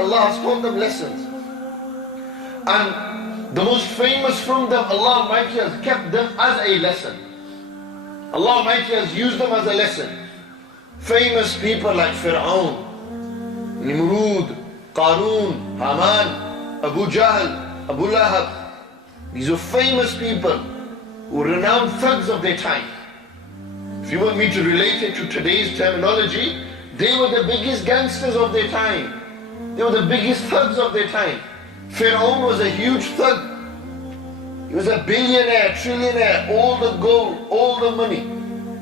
Allah has taught them lessons. And the most famous from them, Allah Almighty has kept them as a lesson. Allah Almighty has used them as a lesson. Famous people like Fir'aun, Nimrud, Qarun, Haman, Abu Jahl, Abu Lahab. These are famous people who were renowned thugs of their time. If you want me to relate it to today's terminology, they were the biggest gangsters of their time. They were the biggest thugs of their time. Fir'aun was a huge thug. He was a billionaire, trillionaire, all the gold, all the money,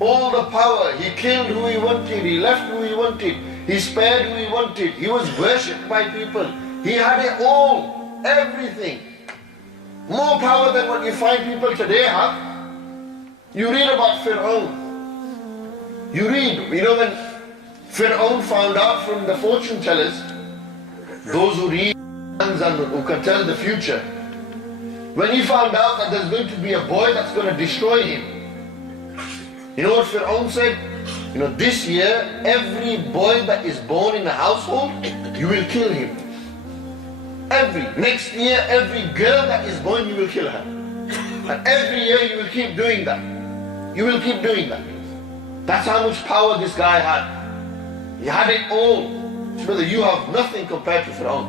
all the power. He killed who he wanted, he left who he wanted, he spared who he wanted. He was worshipped by people. He had it all, everything. More power than what you find people today have. You read about Fir'aun. You read, when Fir'aun found out from the fortune tellers, those who read and who can tell the future, when he found out that there's going to be a boy that's going to destroy him, you know what Fir'aun said? This year, every boy that is born in a household, you will kill him. Next year, every girl that is born, you will kill her. And every year you will keep doing that. You will keep doing that. That's how much power this guy had. He had it all. Brother, you have nothing compared to Fir'aun.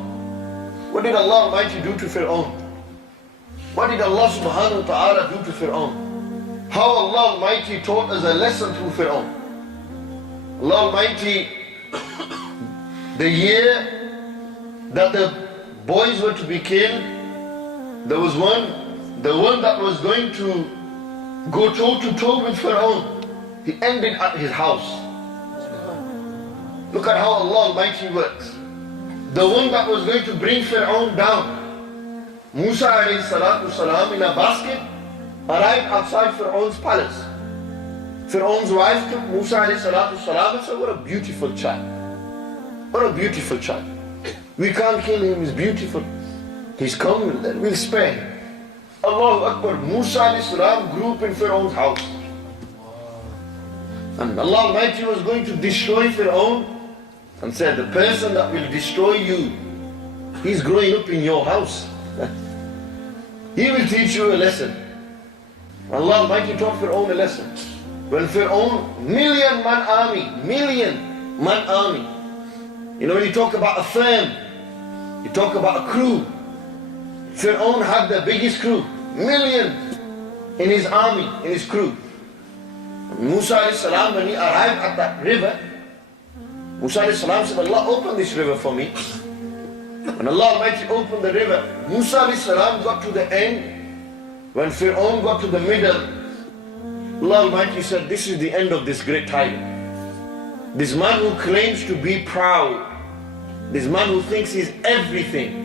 What did Allah Almighty do to Fir'aun? What did Allah subhanahu wa ta'ala do to Fir'aun? How Allah Almighty taught us a lesson through Fir'aun. Allah Almighty, the year that the boys were to be killed, there was the one that was going to go toe to toe with Fir'aun. He ended at his house. Look at how Allah Almighty works. The one that was going to bring Fir'aun down, Musa alayhi salatu salam, in a basket, arrived outside Fir'aun's palace. Fir'aun's wife took Musa alayhi salatu salam and said, what a beautiful child. What a beautiful child. We can't kill him, he's beautiful. He's coming, then we'll spare him. Allahu Akbar, Musa alayhi salam grew up in Fir'aun's house. And Allah Almighty was going to destroy Fir'aun and said, the person that will destroy you, he's growing up in your house. He will teach you a lesson. Allah Almighty taught Fir'aun a lesson. When Fir'aun, million man army. When you talk about a firm, you talk about a crew. Fir'aun had the biggest crew, million in his army, in his crew. Musa alayhi salam, when he arrived at that river, Musa alayhi salam said, Allah, open this river for me. When Allah Almighty opened the river, Musa alayhi salam got to the end. When Fir'aun got to the middle, Allah Almighty said, this is the end of this great tiger. This man who claims to be proud, this man who thinks he's everything,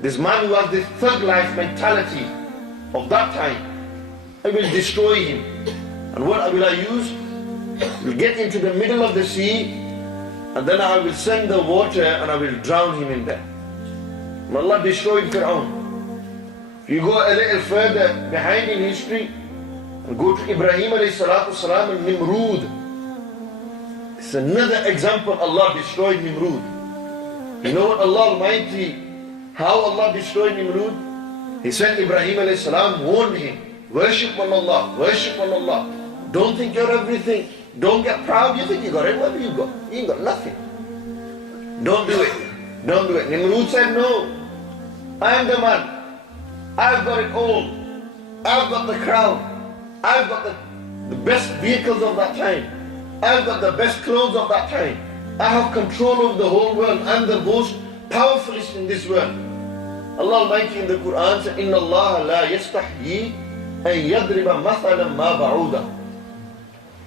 this man who has this thug life mentality of that time, I will destroy him. And what will I use? We'll get into the middle of the sea, and then I will send the water and I will drown him in there. And Allah destroyed Fir'aun. If you go a little further behind in history, and go to Ibrahim alayhi salatu salam and Nimrud. It's another example. Allah destroyed Nimrud. You know what Allah Almighty, how Allah destroyed Nimrud? He sent Ibrahim alayhi salam, warned him, worship one Allah, worship one Allah. Don't think you're everything. Don't get proud. You think you got it. What have you got? You ain't got nothing. Don't do it. Don't do it. Nimrud said, no. I am the man. I've got it all. I've got the crown. I've got the best vehicles of that time. I've got the best clothes of that time. I have control of the whole world. I'm the most powerfulest in this world. Allah Almighty in the Quran said, Inna Allah la yastahyi an yadriba mathalan ma ba'uda.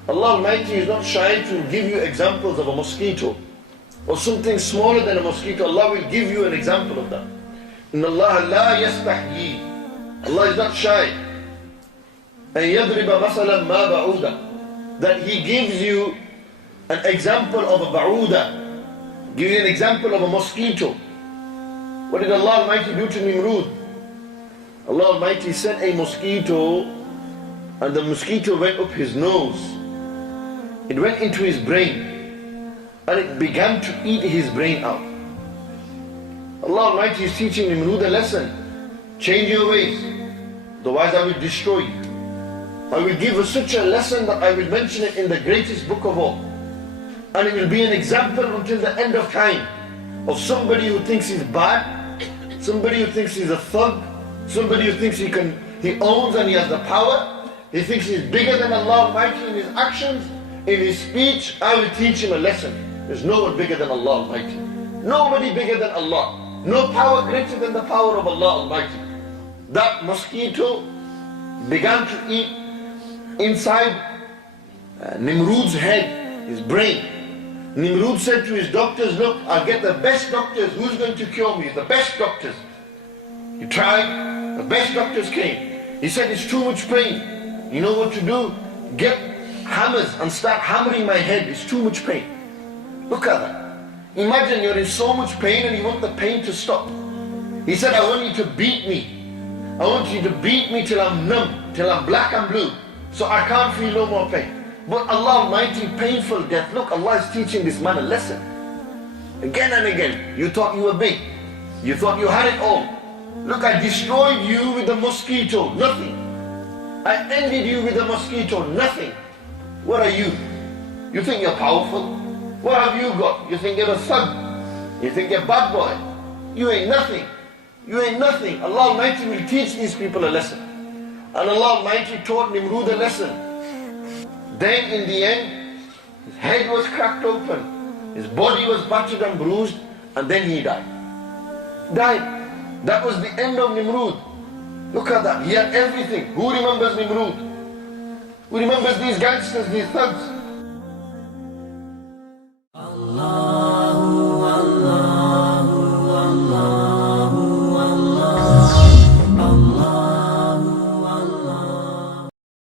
Allah Almighty is not shy to give you examples of a mosquito or something smaller than a mosquito. Allah will give you an example of that. Inna Allah la yastahyi. Allah is not shy. An yadriba mathalan ma ba'uda. That He gives you an example of a ba'uda. Give you an example of a mosquito. What did Allah Almighty do to Nimrud? Allah Almighty sent a mosquito, and the mosquito went up his nose. It went into his brain, and it began to eat his brain out. Allah Almighty is teaching Nimrud a lesson. Change your ways, otherwise I will destroy you. I will give you such a lesson that I will mention it in the greatest book of all. And it will be an example until the end of time of somebody who thinks he's bad, somebody who thinks he's a thug, somebody who thinks he owns and he has the power. He thinks he's bigger than Allah Almighty in his actions, in his speech. I will teach him a lesson. There's no one bigger than Allah Almighty. Nobody bigger than Allah. No power greater than the power of Allah Almighty. That mosquito began to eat inside Nimrud's head, his brain. Nimrud said to his doctors, look, I'll get the best doctors. Who's going to cure me? The best doctors. He tried, the best doctors came. He said, it's too much pain. You know what to do? Get hammers and start hammering my head. It's too much pain. Look at that. Imagine you're in so much pain and you want the pain to stop. He said, I want you to beat me. I want you to beat me till I'm numb, till I'm black and blue, so I can't feel no more pain. But Allah Almighty, painful death. Look, Allah is teaching this man a lesson. Again and again, you thought you were big. You thought you had it all. Look, I destroyed you with the mosquito, nothing. I ended you with the mosquito, nothing. What are you? You think you're powerful? What have you got? You think you're a thug? You think you're a bad boy? You ain't nothing. You ain't nothing. Allah Almighty will teach these people a lesson. And Allah Almighty taught Nimrud a lesson. Then in the end, his head was cracked open, his body was battered and bruised, and then he died. Died. That was the end of Nimrud. Look at that. He had everything. Who remembers Nimrud? Who remembers these gangsters, these thugs?